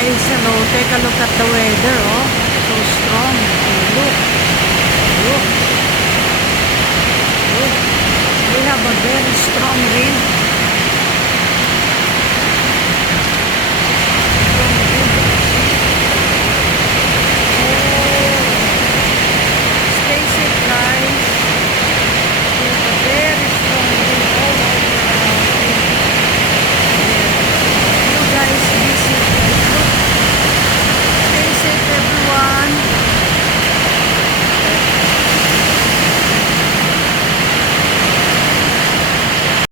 guys, hello, take a look at the weather, oh, so strong. Oh, look, look, look, we have a very strong wind.